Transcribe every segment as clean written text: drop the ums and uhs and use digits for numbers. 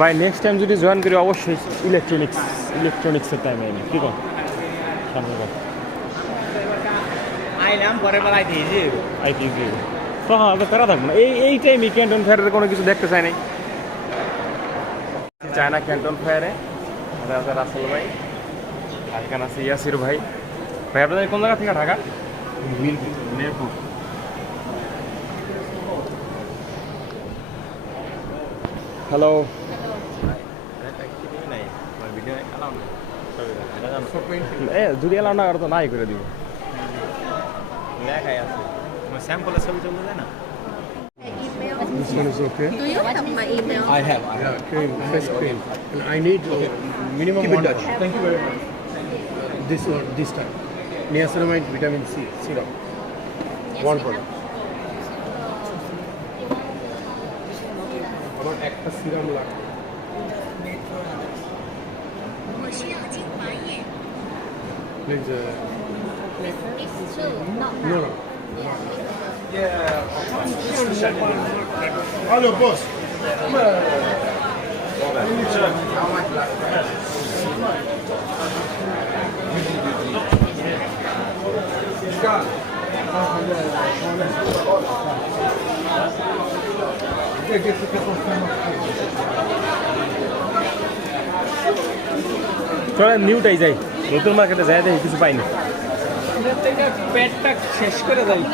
ভাই next time যদি join করি অবশ্যই ইলেকট্রনিক্সের টাইমে আইনি কি কর সামনে কর আইলাম পরে বেলা আইটি তো হ্যাঁ তারা থাকবো না এই টাইমে ক্যান্টন ফায়ারের কোনো কিছু দেখতে চাই নাই চায়না ক্যান্টন ফায়ারে আছে রাসেল ভাই আর এখানে আছে ইয়াসির ভাই ভাই আপনাদের কোন জায়গা থেকে ঢাকা মিরপুর হ্যালো যদি এলাও না তো নাই করে দিব লেখাই আছে স্যাম্পলের ছবি তুলতে দেয় না This one is okay. Do you have my email? I have. Yeah, cream, fresh cream. And I need minimum one. Thank you very much. This time. Niacinamide vitamin C serum. One product. আমার একটা serum লাগবে। Please. It's true. No, no. Hello, boss. চলে নিউটাই যাই নতুন মার্কেটে যাই দেখি কিছু পাইনি পেটটা শেষ করে দেয়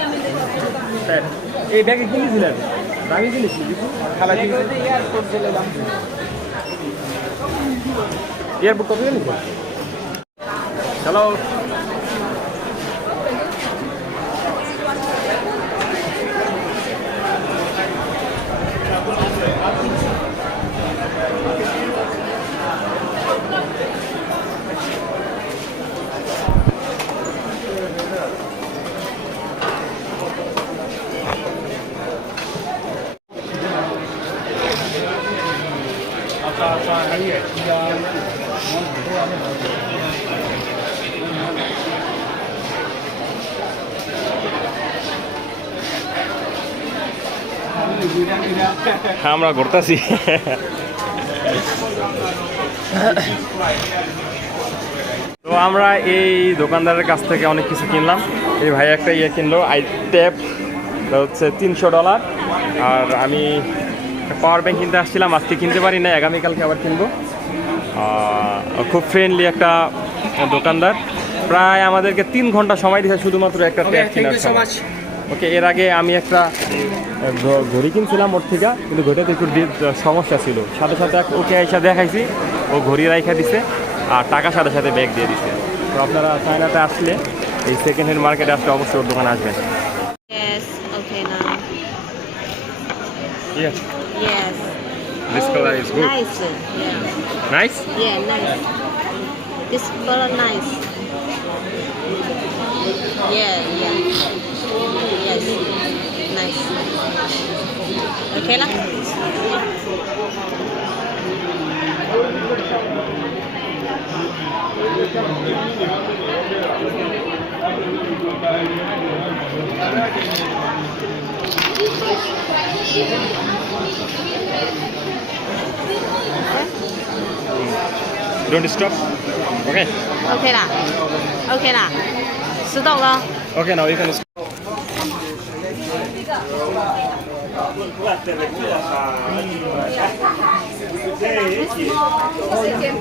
এই ব্যাগে কিনেছিলেন দামি কিনেছি খালা কিনেছি এয়ারপোর্ট চলে এলাম এয়ারপোর্ট কত কিনেছি হ্যালো আমরা ঘুরতেছি তো আমরা এই দোকানদারের কাছ থেকে অনেক কিছু কিনলাম এই ভাই একটা ইয়ে কিনলো ট্যাপ হচ্ছে $300 আর আমি পাওয়ার ব্যাংক কিনতে আসছিলাম আজকে কিনতে পারি না আগামীকালকে আবার কিনবো খুব ফ্রেন্ডলি একটা দোকানদার প্রায় আমাদেরকে 3 ঘন্টা সময় দিয়েছে শুধুমাত্র একটা ট্যাপ কেনার সময় ওকে এর আগে আমি একটা ঘড়ি কিনছিলাম ওর থেকে কিন্তু ঘড়িটাতে একটু সমস্যা ছিল সাথে সাথে ওকে এসে দেখাইছি ও ঘড়ি রাইখা দিছে আর টাকা সাথে সাথে ব্যাগ দিয়ে দিছে তো আপনারা চায়নাতে আসলে এই সেকেন্ড হ্যান্ড মার্কেটে আসলে অবশ্যই ওর দোকানে আসবেন Yes. Okay now. Yes. Yes. This color is good. Nice. Yeah. Nice? Yeah, nice. This color nice. Yeah, yeah. Yes. Nice. Okay lah. Don't stop. Okay. Okay lah. Okay lah. 知道了。 Okay, now you can stop.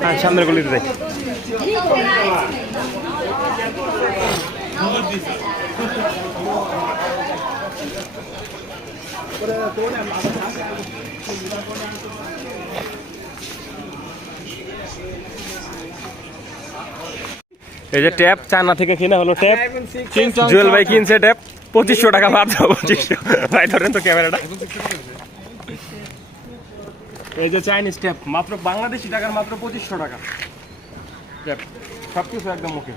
হ্যাঁ সামনের গলিতে যাই এই যে tap China থেকে কিনা হলো tap Jewel ভাই কিনছে ট্যাপ 2500 টাকা মাত্র 2500 ভাই ধরেন তো ক্যামেরাটা এই যে চাইনিজ ট্যাপ মাত্র বাংলাদেশি টাকার মাত্র 2500 টাকা ট্যাপ সব কিছু একদম ওকে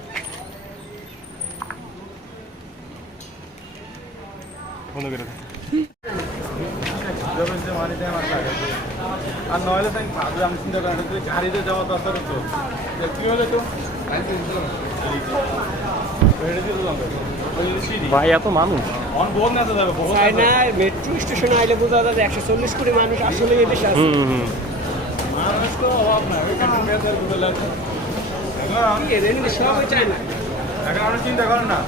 বন্ধ করে দাও। আর নইলে তাই ভাবলে আমি চিন্তা করেন তুই গাড়িতে যাওয়া দরকার হতো কি হলে তো ভাই এত মানুষ চায়নায় মেট্রো স্টেশনে আইলে বোঝা যায় যে 140 কোটি মানুষ আসলে এই দেশে আছে। মানুষ তো অভাব না এদের কিন্তু সবাই চায়না। এখন আপনি চিন্তা করেন না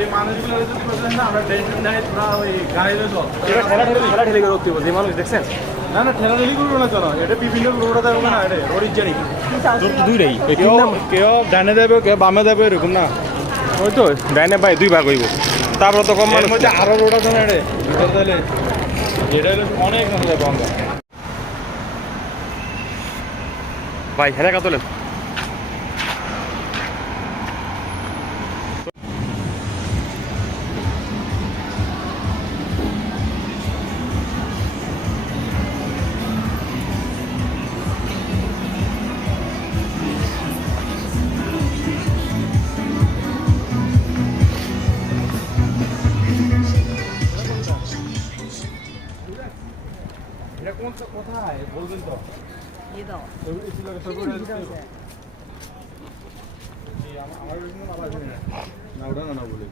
এই মানুষগুলো যদি বলছেন না আমরা টেনশন নাই পুরা ওই গাড়িতে চল এটা ঠেলা ঠেলি করে উঠতে বলছে মানুষ দেখছেন না না ঠেলাঠেলি করবো না চলো এটা বিভিন্ন রোডে থাকবে না এটা রোডের জানি দুইটাই কেউ কেউ ডানে দেবে কেউ বামে দেবে এরকম না ওই তো ডাইনে ভাই দুই ভাগ হইব তারপর তো কম এর মানুষ মধ্যে আরো রোড আছে না এটা ভিতর দিলে এটা হলো অনেক মানুষ যাবে আমরা ভাই হ্যাঁ তোলেন এটা কোন কোথায় বলবেন তো না ওটা না বলি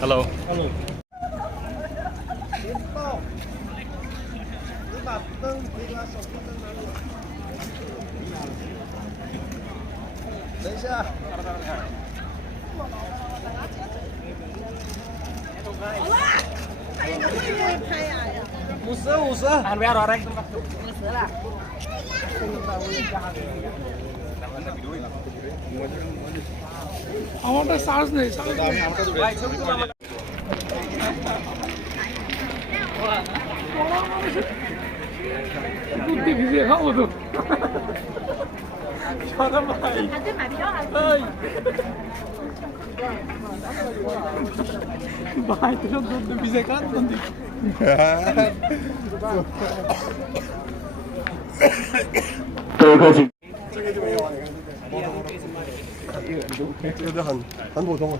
হ্যালো আমারটা চার্জ নেই ভিজে খাবো তো ভাই তো দুধ ভিজে খান这个很普通。